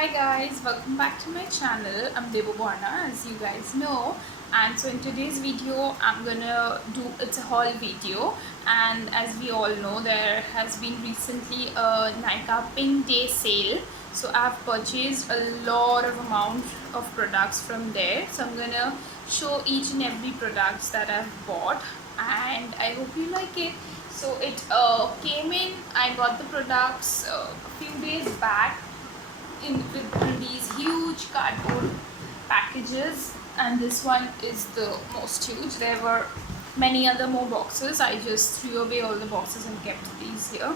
Hi guys, welcome back to my channel. I'm Debabarna, as you guys know, and so in today's video I'm gonna do it's a haul video. And as we all know, there has been recently a Nykaa Pink Day sale, so I've purchased a lot of amount of products from there. So I'm gonna show each and every products that I've bought, and I hope you like it. So it came in, I got the products a few days back in these huge cardboard packages, and this one is the most huge. There were many other more boxes. I just threw away all the boxes and kept these here.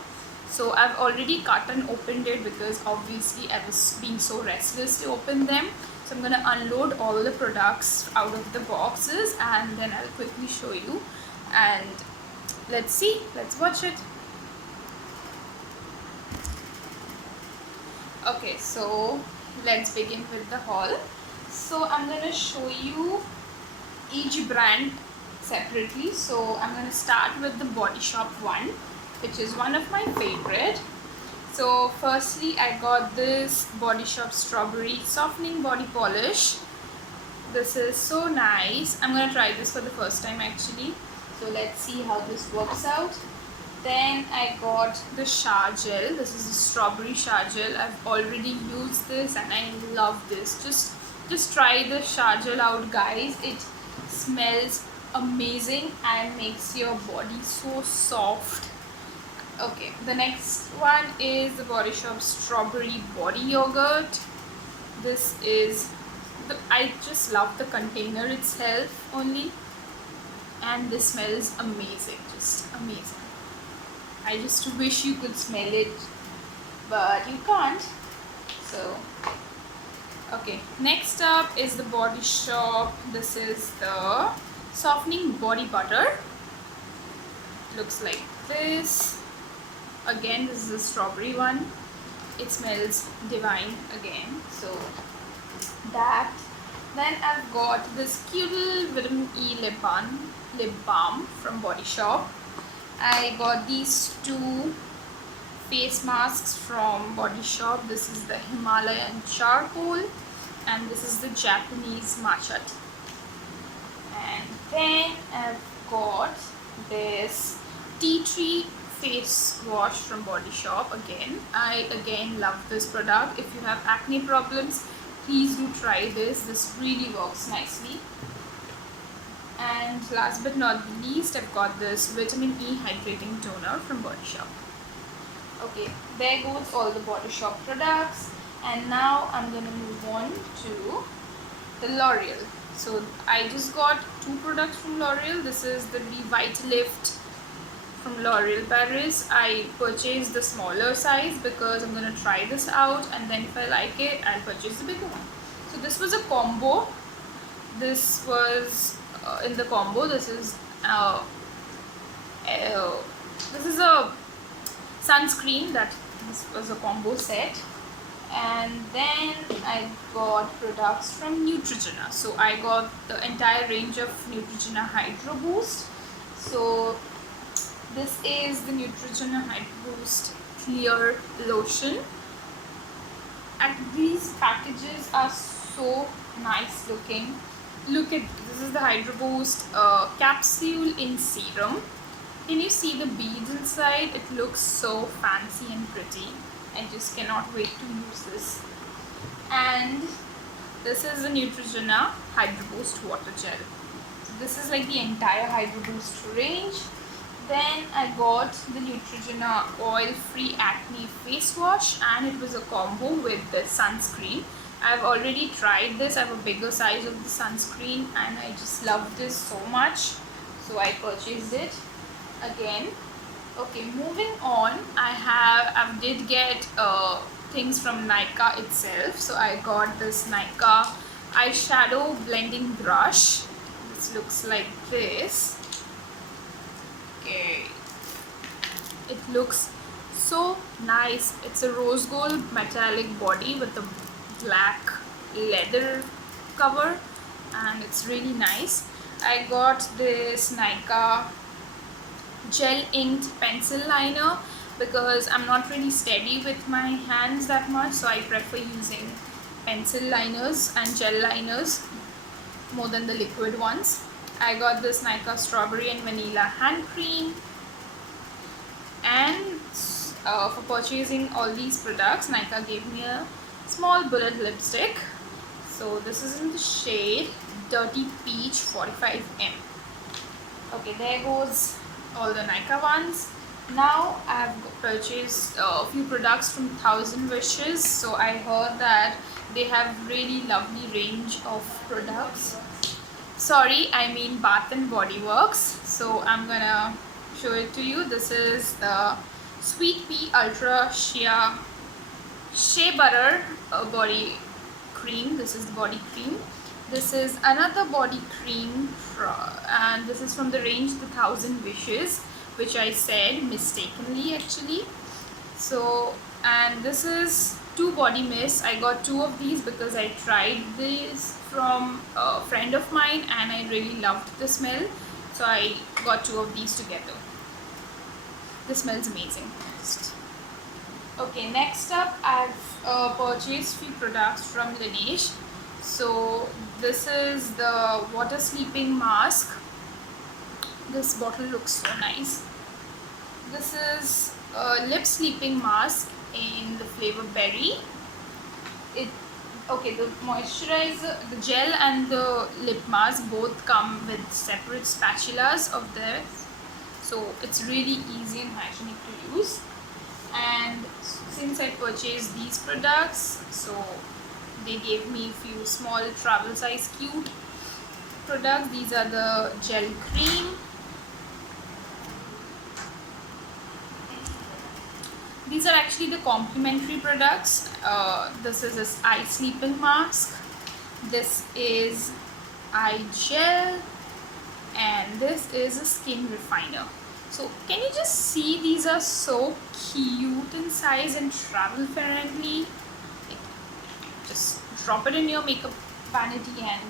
So I've already cut and opened it because obviously I was being so restless to open them. So I'm gonna unload all the products out of the boxes and then I'll quickly show you, and let's watch it. Okay, so let's begin with the haul. So I'm gonna show you each brand separately. So I'm gonna start with the Body Shop one, which is one of my favorite. So firstly, I got this Body Shop Strawberry Softening Body Polish. This is so nice. I'm gonna try this for the first time actually. So let's see how this works out. Then I got the shower gel. This is a strawberry shower gel. I've already used this and I love this. Just try the shower gel out, guys. It smells amazing and makes your body so soft. Okay, the next one is the Body Shop Strawberry Body Yogurt. This is I just love the container itself only, and this smells amazing, just amazing. I just wish you could smell it, but you can't. So, okay. Next up is the Body Shop. This is the Softening Body Butter. Looks like this. Again, this is the strawberry one. It smells divine again. So, that. Then I've got this cute little Vitamin E lip balm from Body Shop. I got these two face masks from Body Shop. This is the Himalayan charcoal and this is the Japanese matcha tea. And then I've got this tea tree face wash from Body Shop. I love this product. If you have acne problems, please do try this. This really works nicely. And last but not least, I've got this Vitamin E Hydrating Toner from Body Shop. Okay, there goes all the Body Shop products. And now I'm going to move on to the L'Oreal. So I just got two products from L'Oreal. This is the Revitalift from L'Oreal Paris. I purchased the smaller size because I'm going to try this out, and then if I like it, I'll purchase the bigger one. So this was a combo. This was in the combo. This is a sunscreen. This was a combo set. And then I got products from Neutrogena. So I got the entire range of Neutrogena Hydro Boost. So this is the Neutrogena Hydro Boost Clear Lotion. And these packages are so nice looking. Look at this is the Hydro Boost capsule in serum. Can you see the beads inside? It looks so fancy and pretty. I just cannot wait to use this. And this is the Neutrogena Hydro Boost Water Gel. So this is like the entire Hydro Boost range. Then I got the Neutrogena Oil Free Acne Face Wash, and it was a combo with the sunscreen. I've already tried this. I have a bigger size of the sunscreen and I just love this so much. So I purchased it again. Okay, moving on, I did get things from Nykaa itself. So I got this Nykaa eyeshadow blending brush. This looks like this. Okay, it looks so nice. It's a rose gold metallic body with a black leather cover, and it's really nice. I got this Nykaa gel inked pencil liner. because I'm not really steady with my hands that much, so I prefer using pencil liners and gel liners more than the liquid ones. I got this Nykaa strawberry and vanilla hand cream, and for purchasing all these products, Nykaa gave me a small bullet lipstick. So this is in the shade Dirty Peach 45M. Okay, there goes all the Nykaa ones. Now I have purchased a few products from Thousand Wishes. So I heard that they have really lovely range of products. Sorry, I mean Bath and Body Works. So I'm gonna show it to you. This is the Sweet Pea Ultra Shea Butter body cream. This is the body cream. This is another body cream and this is from the range The Thousand Wishes, which I said mistakenly actually. So, and this is two body mists. I got two of these because I tried this from a friend of mine and I really loved the smell, so I got two of these together. This smells amazing. Okay, next up I've purchased few products from Laneige. So this is the water sleeping mask. This bottle looks so nice. This is a lip sleeping mask in the flavor berry. The moisturizer, the gel and the lip mask both come with separate spatulas of theirs, so it's really easy and hygienic to use. And since I purchased these products, so they gave me a few small travel size cute products. These are the gel cream. These are actually the complimentary products. This is this eye sleeping mask. This is eye gel, and this is a skin refiner. So can you just see, these are so cute in size and travel friendly. Just drop it in your makeup vanity and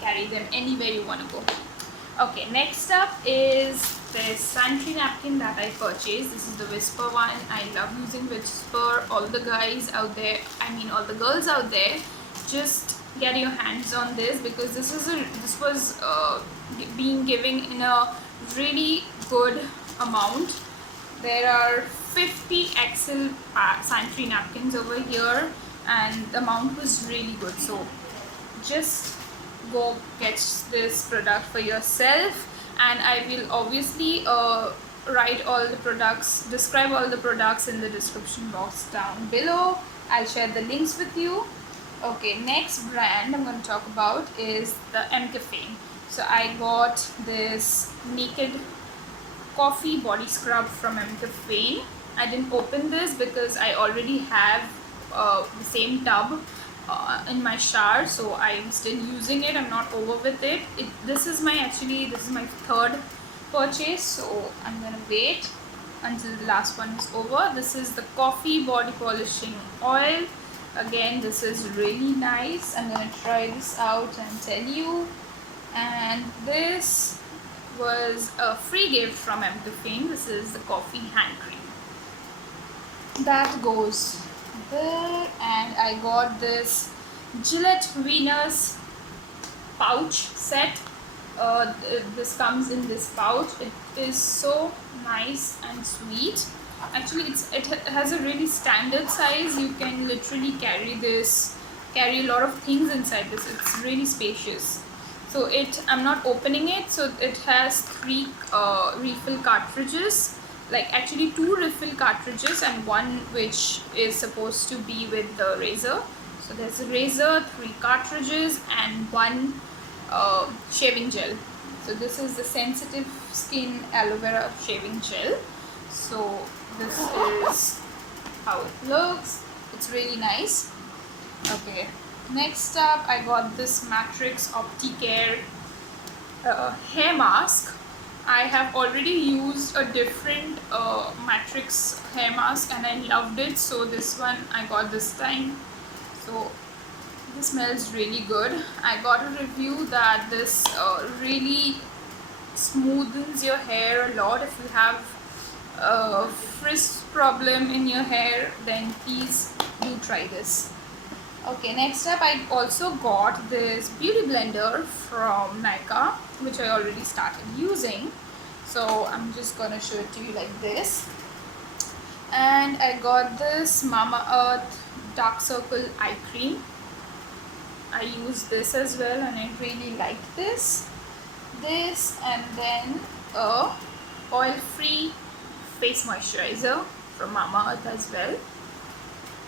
carry them anywhere you want to go. Okay, next up is this sanitary napkin that I purchased. This is the Whisper one. I love using Whisper. All the guys out there, all the girls out there, just get your hands on this because this was being given in a really good amount. There are 50 XL sanitary napkins over here and the amount was really good. So just go get this product for yourself, and I will obviously write all the products, describe all the products in the description box down below. I'll share the links with you. Okay, next brand I'm going to talk about is the MCafe. So I got this Naked Coffee body scrub from MCafe. I didn't open this because I already have the same tub in my shower, so I'm still using it. I'm not over with it. This is my third purchase, so I'm gonna wait until the last one is over. This is the coffee body polishing oil. Again, this is really nice. I'm gonna try this out and tell you. And this was a free gift from MCafe. This is the coffee hand cream. That goes there, and I got this Gillette Venus pouch set. This comes in this pouch. It is so nice and sweet. Actually, it has a really standard size. You can literally carry a lot of things inside this. It's really spacious. So I'm not opening it. So it has 3 refill cartridges. Like actually 2 refill cartridges and one which is supposed to be with the razor. So there's a razor, 3 cartridges and 1 shaving gel. So this is the Sensitive Skin Aloe Vera shaving gel. So this is how it looks. It's really nice. Okay, next up I got this Matrix Opticare hair mask. I have already used a different Matrix hair mask and I loved it, so this one I got this time. So this smells really good. I got a review that this really smoothens your hair a lot if you have frizz problem in your hair, then please do try this. Okay, next up I also got this beauty blender from Nykaa, which I already started using. So I'm just gonna show it to you like this. And I got this Mamaearth Dark Circle Eye Cream. I use this as well and I really like this. And then a oil-free face moisturizer from Mamaearth as well.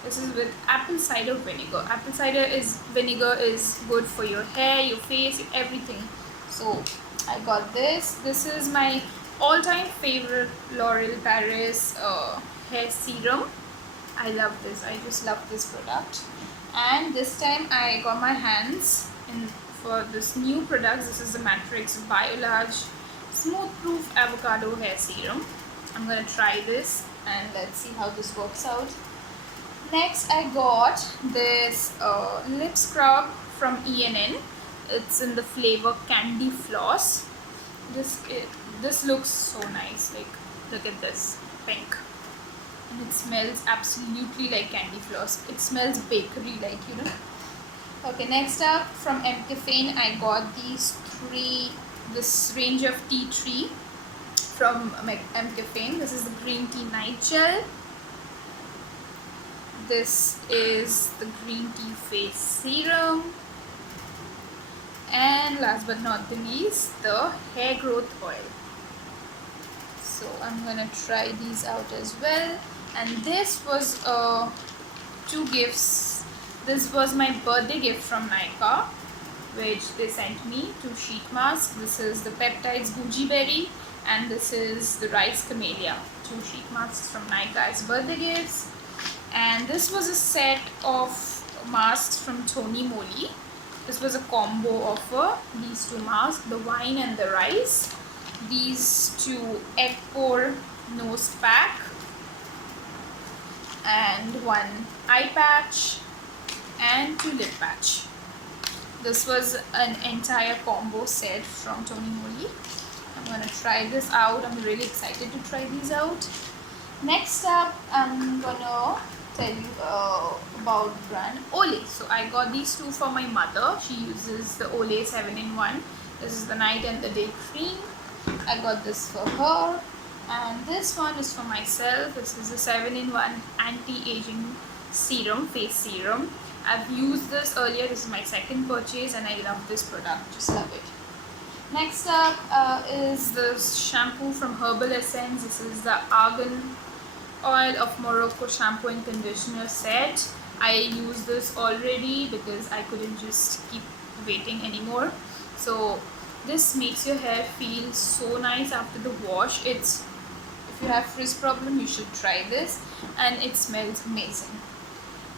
This is with apple cider vinegar. Apple cider vinegar is good for your hair, your face, everything. So I got this. This is my all-time favorite L'Oreal Paris hair serum. I love this. I just love this product. And this time I got my hands in for this new product. This is the Matrix Biolarge Smooth Proof Avocado Hair Serum. I'm gonna try this and let's see how this works out. Next I got this lip scrub from ENN. It's in the flavor Candy Floss. This looks so nice. Like, look at this, pink, and it smells absolutely like candy floss. It smells bakery like, you know. Okay, next up from MCaffeine I got this range of tea tree from MCaffeine. This is the green tea night gel. This is the green tea face serum, and last but not the least, the hair growth oil. So I'm gonna try these out as well. And this was two gifts. This was my birthday gift from Nykaa, which they sent me, 2 sheet masks. This is the Peptides Goji Berry, and this is the Rice Camellia. 2 sheet masks from Nykaa as birthday gifts. And this was a set of masks from Tony Moly. This was a combo offer. These 2 masks, the wine and the rice. These 2 egg pour nose pack, and 1 eye patch and 2 lip patch. This was an entire combo set from Tony Moly. I'm gonna try this out. I'm really excited to try these out. Next up, I'm gonna tell you about brand Olay. So I got these 2 for my mother. She uses the Olay 7-in-1. This is the night and the day cream. I got this for her, and this one is for myself. This is the 7-in-1 anti-aging serum, face serum. I've used this earlier. This is my second purchase and I love this product. Just love it. Next up is this shampoo from Herbal Essence. This is the Argan Oil of Morocco shampoo and conditioner set. I used this already because I couldn't just keep waiting anymore. So this makes your hair feel so nice after the wash. If you have frizz problem, you should try this, and it smells amazing.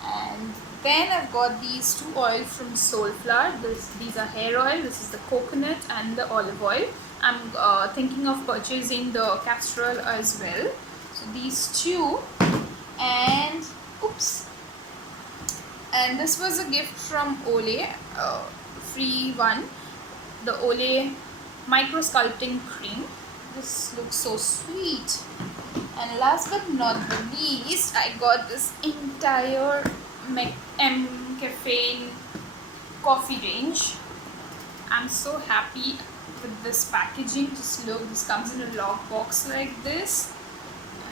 And then I've got these 2 oils from Soulflower. These are hair oil. This is the coconut and the olive oil. I'm thinking of purchasing the castor oil as well. So these 2, and and this was a gift from Olay, free one, the Olay Micro Sculpting Cream. This looks so sweet. And last but not the least, I got this entire MCaffeine coffee range. I'm so happy with this packaging. Just look, this comes in a lock box like this,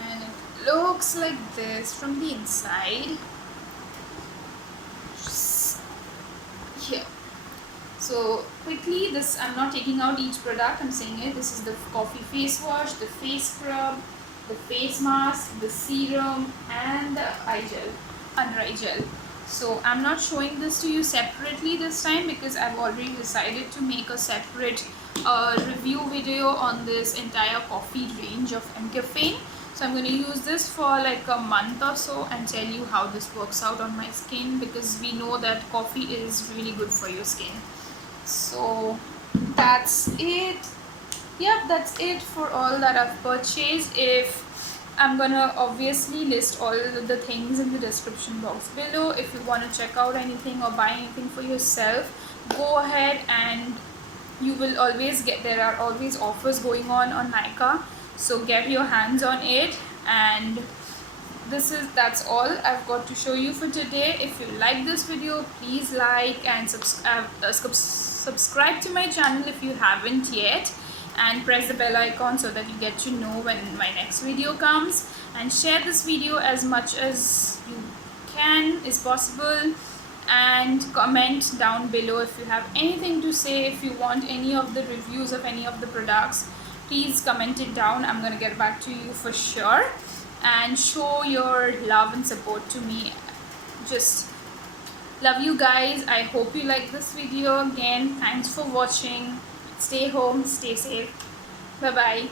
and it looks like this from the inside. Here. So quickly, this, I'm not taking out each product, I'm saying it. This is the coffee face wash, the face scrub, the face mask, the serum, and the eye gel, under eye gel. So I'm not showing this to you separately this time because I've already decided to make a separate review video on this entire coffee range of MCaffeine. So I'm going to use this for like a month or so and tell you how this works out on my skin, because we know that coffee is really good for your skin. So that's it. Yep, that's it for all that I've purchased. I'm gonna obviously list all the things in the description box below. If you want to check out anything or buy anything for yourself, go ahead, and you will always get, there are always offers going on Nykaa. so get your hands on it. And that's all I've got to show you for today. If you like this video, please like and subscribe to my channel if you haven't yet, and press the bell icon so that you get to know when my next video comes. And share this video as much as you can is possible, and comment down below if you have anything to say. If you want any of the reviews of any of the products, please comment it down. I'm gonna get back to you for sure. And show your love and support to me. Just love you guys. I hope you like this video. Again, thanks for watching. Stay home, stay safe. Bye bye.